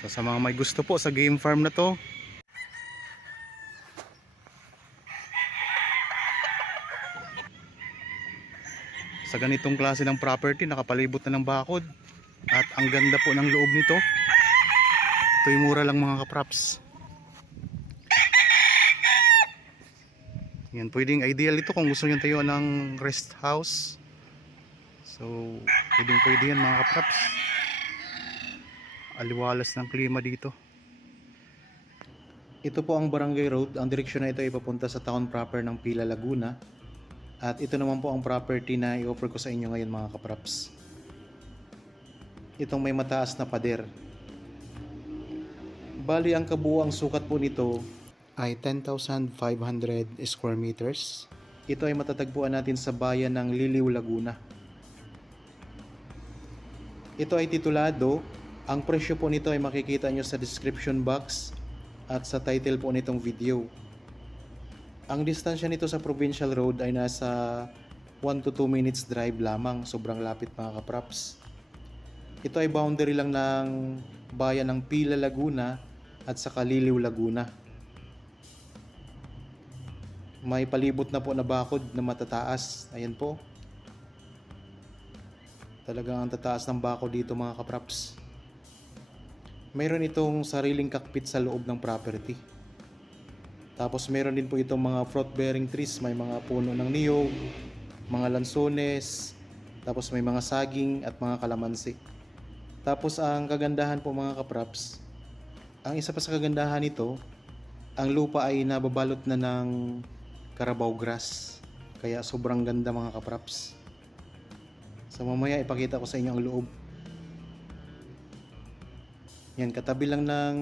So sa mga may gusto po sa game farm na to, sa ganitong klase ng property, nakapalibot na ng bakod at ang ganda po ng loob nito. Ito'y mura lang mga kapraps. Yan, pwedeng ideal ito kung gusto nyo tayo ng rest house. So pwede yan mga kapraps. Aliwalas ng klima dito. Ito po ang Barangay Road. Ang direksyon na ito ay papunta sa town proper ng Pila, Laguna. At ito naman po ang property na i-offer ko sa inyo ngayon mga kapraps. Itong may mataas na pader. Bali ang kabuuang sukat po nito ay 10,500 square meters. Ito ay matatagpuan natin sa bayan ng Liliw, Laguna. Ito ay titulado. Ang presyo po nito ay makikita nyo sa description box at sa title po nitong video. Ang distansya nito sa provincial road ay nasa 1 to 2 minutes drive lamang. Sobrang lapit mga kapraps. Ito ay boundary lang ng bayan ng Pila, Laguna at saka Liliw, Laguna. May palibot na po na bakod na matataas. Ayan po. Talagang ang tataas ng bakod dito mga kapraps. Mayroon itong sariling cockpit sa loob ng property. Tapos meron din po itong mga fruit bearing trees. May mga puno ng niyog, mga lansones, tapos may mga saging at mga kalamansi. Tapos ang kagandahan po mga kapraps, ang isa pa sa kagandahan nito, ang lupa ay nababalot na ng Carabao grass. Kaya sobrang ganda mga kapraps. So mamaya ipakita ko sa inyo ang loob. Yan, katabi lang ng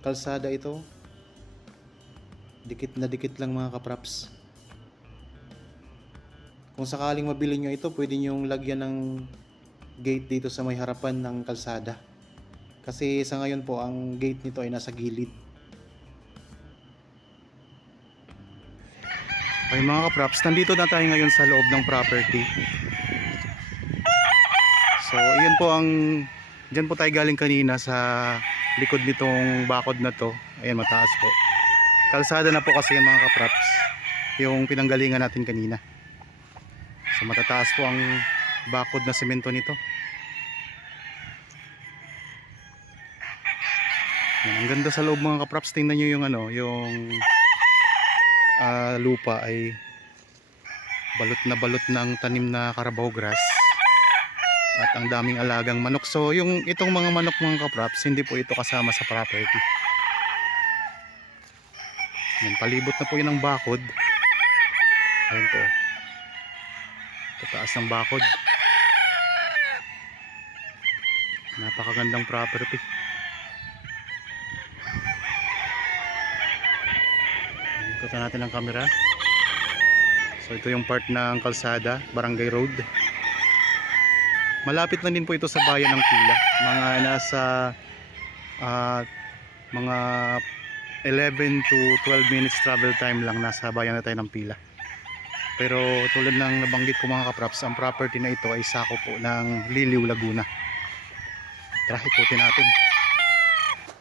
kalsada ito. Dikit na dikit lang mga kapraps. Kung sakaling mabili nyo ito, pwede nyo lagyan ng gate dito sa may harapan ng kalsada. Kasi sa ngayon po, ang gate nito ay nasa gilid. Okay mga kapraps, nandito na tayo ngayon sa loob ng property. So iyan po ang, dyan po tayo galing kanina sa likod nitong bakod na to. Ayan, mataas po. Kalsada na po kasi yan mga kapraps, yung pinanggalingan natin kanina. So matataas po ang bakod na semento nito. Yan, ang ganda sa loob mga kapraps. Tingnan nyo yung yung lupa ay balot ng tanim na Carabao grass. At ang daming alagang manok. So yung itong mga manok mga kapraps, hindi po ito kasama sa property. Yan, palibot na po yun ng bakod. Ayun po, tataas ng bakod. Napakagandang property. Ikutan natin ang camera. So ito yung part ng kalsada, Barangay Road. Malapit na din po ito sa bayan ng Pila. Mga nasa mga 11 to 12 minutes travel time lang, nasa bayan na tayo ng Pila. Pero tulad ng nabanggit ko mga kapraps, ang property na ito ay sako po ng Liliw, Laguna. Tara, ikutin natin.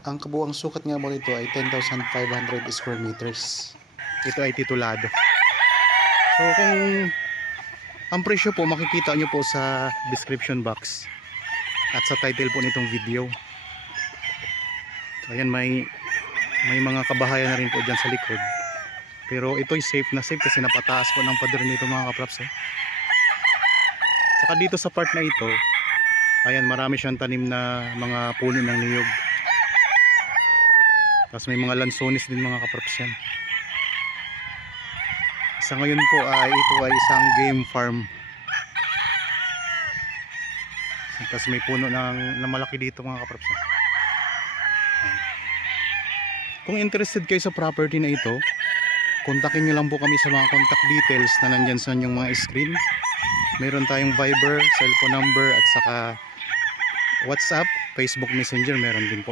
Ang kabuang sukat nga mo nito ay 10,500 square meters. Ito ay titulado. So kung ang presyo po makikita nyo po sa description box at sa title po nitong video. So ayan, may mga kabahayan na rin po dyan sa likod. Pero ito'y safe na safe kasi napataas po ng pader nito mga kapraps. Saka dito sa part na ito, ayan, marami siyang tanim na mga puno ng niyog. Tapos may mga lansones din mga kapraps yan. Sa ngayon po ay ito ay isang game farm. Tapos may puno na malaki dito mga kapraps. Kung interested kayo sa property na ito, kontakin nyo lang po kami sa mga contact details na nandyan sa inyong mga screen. Meron tayong Viber, cellphone number at saka WhatsApp, Facebook Messenger meron din po.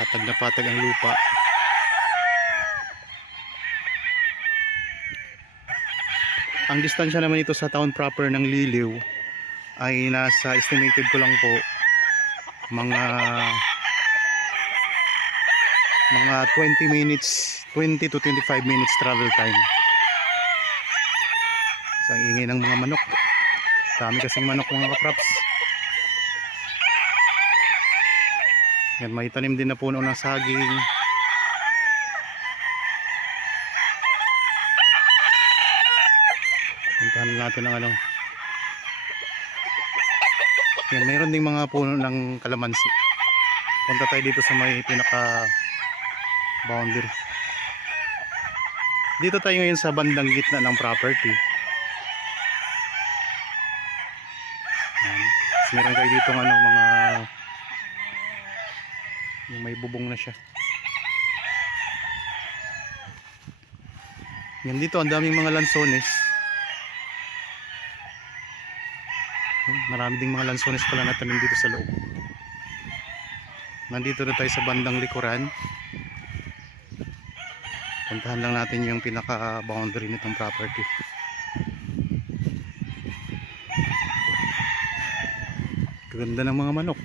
Patag na patag ang lupa. Ang distansya naman ito sa town proper ng Liliw ay nasa estimated ko lang po mga 20 minutes, 20 to 25 minutes travel time. Sa ingay ng mga manok. Dami kasing manok mga kapraps. Yan, may tanim din na puno ng saging. Puntahan natin ang ano. Yan, mayroon ding mga puno ng kalamansi. Punta tayo dito sa may pinaka boundary. Dito tayo ngayon sa bandang gitna ng property. Yan. Tapos meron kayo dito ano, mga yung may bubong na siya. Yan, dito ang daming mga lansones. Marami ding mga lansones pala na tanim dito sa loob. Nandito na tayo sa bandang likuran. Puntahan lang natin yung pinaka boundary nitong property. Ganda ng mga manok.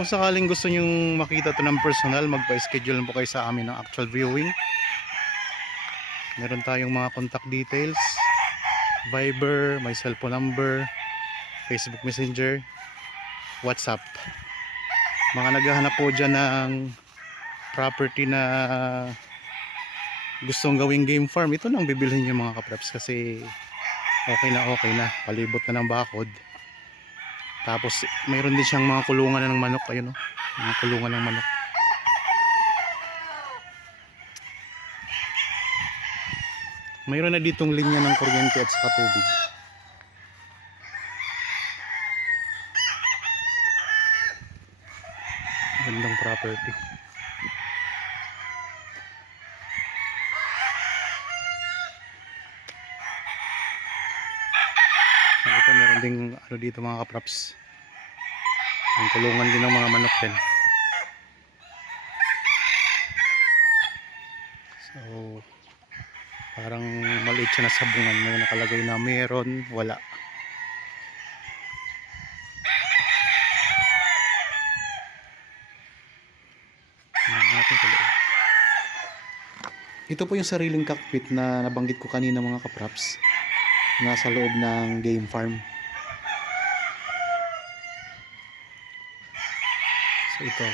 Kung sakaling gusto nyong makita to ng personal, magpa-schedule lang po kayo sa amin ng actual viewing. Meron tayong mga contact details, Viber, my cellphone number, Facebook Messenger, WhatsApp. Mga naghahanap po dyan ng property na gustong gawing game farm, ito nang bibilhin nyo mga kapreps, kasi okay na, palibot na ng bakod. Tapos mayroon din siyang mga kulungan ng manok, ayun, mga kulungan ng manok. Mayroon na ditong linya ng kuryente at saka tubig. Gandang property. Ito, meron ding ano dito mga kapraps, yung kulungan din ng mga manok din. So parang maliit siya na sabungan. May nakalagay na meron, wala. Ito po yung sariling cockpit na nabanggit ko kanina mga kapraps, nasa loob ng game farm. So ito,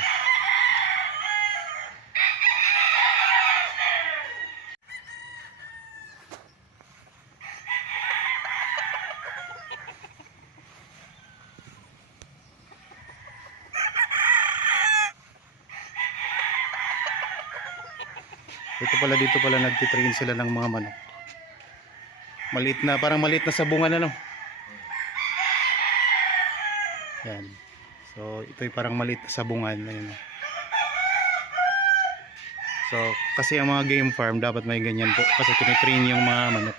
dito pala nagtitrain sila ng mga manok. Maliit na, parang maliit na sabungan ano. Yan. So ito'y parang maliit na sabungan. Ayun. So kasi ang mga game farm dapat may ganyan po, kasi tinitrain yung mga manok.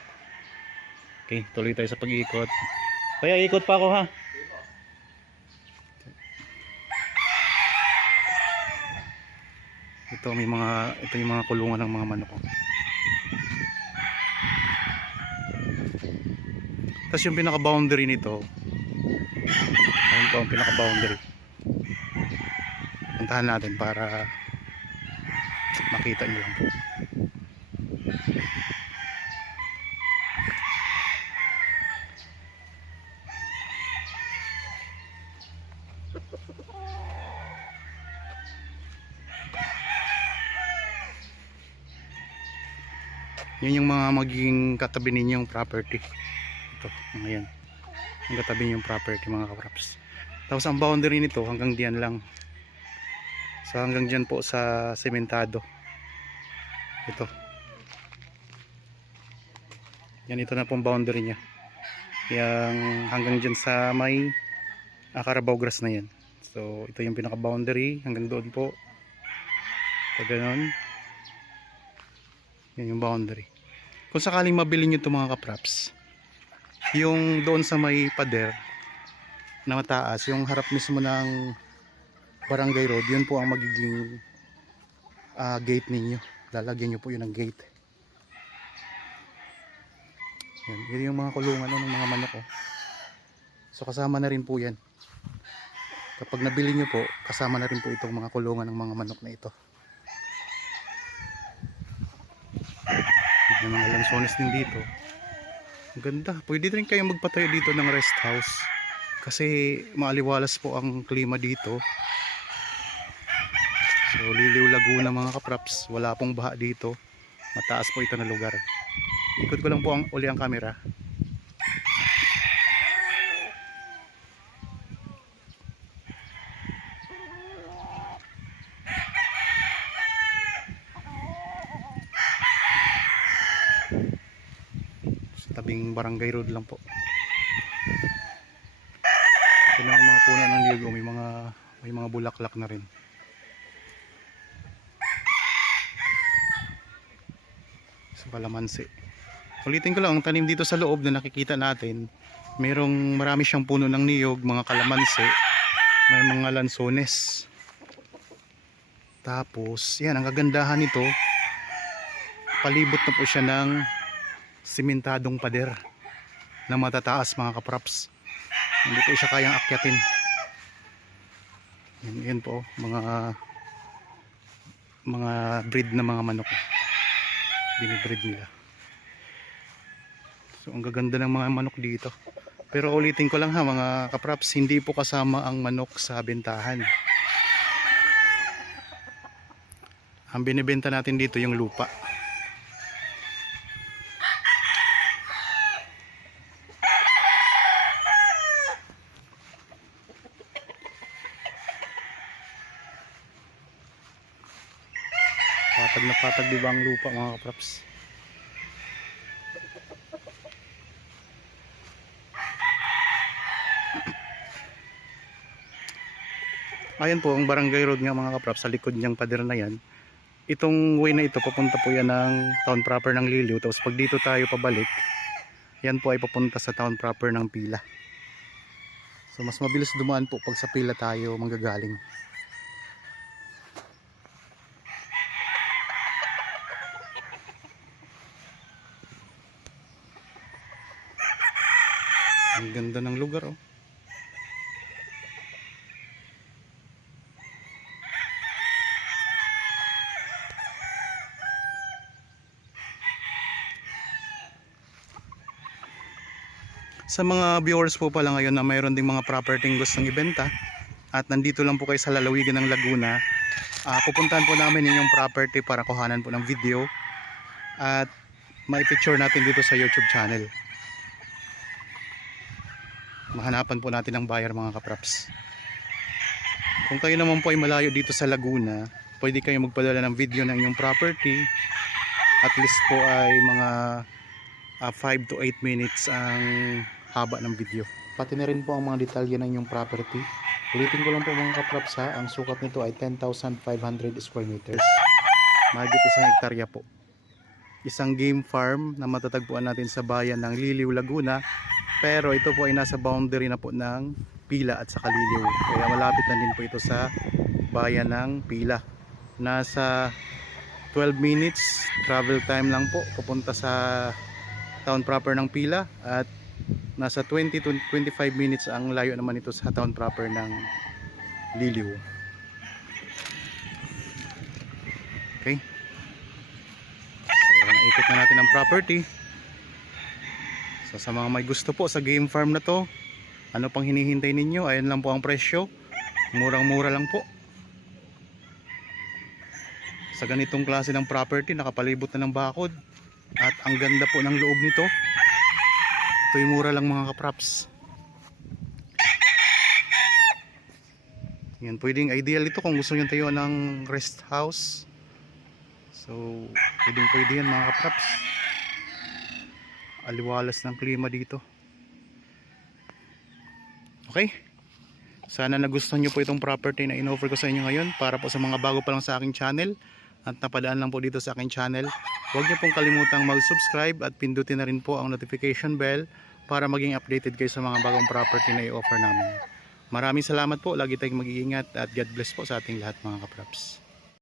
Okay, tuloy tayo sa pag-iikot. Kaya ikot pa ako ha. Ito yung mga kulungan ng mga manok. Tapos yung pinaka boundary nito, ayun po ang pinaka boundary. Puntahan natin para makita nyo lang po. Yan yung mga magiging katabi ninyong property. Ito, ngayon. Yung katabi ninyong property mga kapraps. Tapos ang boundary nito hanggang diyan lang. So hanggang diyan po sa sementado. Ito. Yan, ito na pong boundary niya. Yang hanggang diyan sa may Carabao grass na yan. So ito yung pinaka boundary hanggang doon po. Ito ganon. Yan yung boundary. Kung sakaling mabili nyo ito mga kapraps, yung doon sa may pader na mataas, yung harap mismo ng barangay road, yun po ang magiging gate ninyo. Lalagyan nyo po yun ng gate. Yan, yun yung mga kulungan ng mga manok. Oh. So kasama na rin po yan. Kapag nabili nyo po, kasama na rin po itong mga kulungan ng mga manok na ito. May mga lansones din dito. Ang ganda. Pwede rin kayong magpatayo dito ng rest house. Kasi maaliwalas po ang klima dito. So Liliw Laguna mga kapraps. Wala pong baha dito. Mataas po ito na lugar. Ikot ko lang po uli ang camera. Tabing barangay road lang po. Ito na ang mga puno ng niyog. May mga bulaklak na rin. Sa kalamansi. Ulitin ko lang, ang tanim dito sa loob na nakikita natin, marami siyang puno ng niyog, mga kalamansi, may mga lansones. Tapos yan, ang kagandahan nito, palibot na po siya ng simentadong pader na matataas mga kapraps. Hindi po siya kayang akyatin. Yan po mga breed na mga manok. Binibreed nila. So ang gaganda ng mga manok dito. Pero ulitin ko lang ha mga kapraps, hindi po kasama ang manok sa bentahan. Ang binibenta natin dito yung lupa. Patag na patag diba ang lupa mga kapraps. Ayan po ang barangay road nga mga kapraps, sa likod niyang pader na yan. Itong way na ito, papunta po yan ng town proper ng Liliw. Tapos pag dito tayo pabalik, yan po ay papunta sa town proper ng Pila. So mas mabilis dumaan po pag sa Pila tayo manggagaling. Ang ganda ng lugar oh. Sa mga viewers po pala ngayon na mayroon ding mga property gustong ibenta at nandito lang po kayo sa lalawigan ng Laguna, pupuntahan po namin yung property para kuhanan po ng video at mai-picture natin dito sa YouTube channel. Mahanapan po natin ang buyer mga kapraps. Kung kayo naman po ay malayo dito sa Laguna, pwede kayo magpadala ng video ng inyong property. At least po ay mga 5 to 8 minutes ang haba ng video. Pati na rin po ang mga detalye ng inyong property. Ulitin ko lang po mga kapraps ha, ang sukat nito ay 10,500 square meters. Mahigit 1 hektarya po. Isang game farm na matatagpuan natin sa bayan ng Liliw, Laguna. Pero ito po ay nasa boundary na po ng Pila at saka Liliw. Kaya malapit na din po ito sa bayan ng Pila. Nasa 12 minutes travel time lang po papunta sa town proper ng Pila at nasa 20 to 25 minutes ang layo naman ito sa town proper ng Liliw. Okay. So naikot na natin ang property. So sa mga may gusto po sa game farm na to, ano pang hinihintay ninyo? Ayan lang po ang presyo. Murang-mura lang po. Sa ganitong klase ng property, nakapalibot na ng bakod. At ang ganda po ng loob nito. Ito'y mura lang mga kapraps. Yan, pwedeng ideal ito kung gusto nyo tayo ng rest house. So, pwede yan mga kapraps. Aliwalas ng klima dito. Okay? Sana nagustuhan nyo po itong property na in-offer ko sa inyo ngayon. Para po sa mga bago pa lang sa aking channel, at napadaan lang po dito sa aking channel, huwag niyo pong kalimutang mag-subscribe at pindutin na rin po ang notification bell para maging updated kayo sa mga bagong property na i-offer namin. Maraming salamat po, lagi tayong mag-iingat at God bless po sa ating lahat mga kapraps.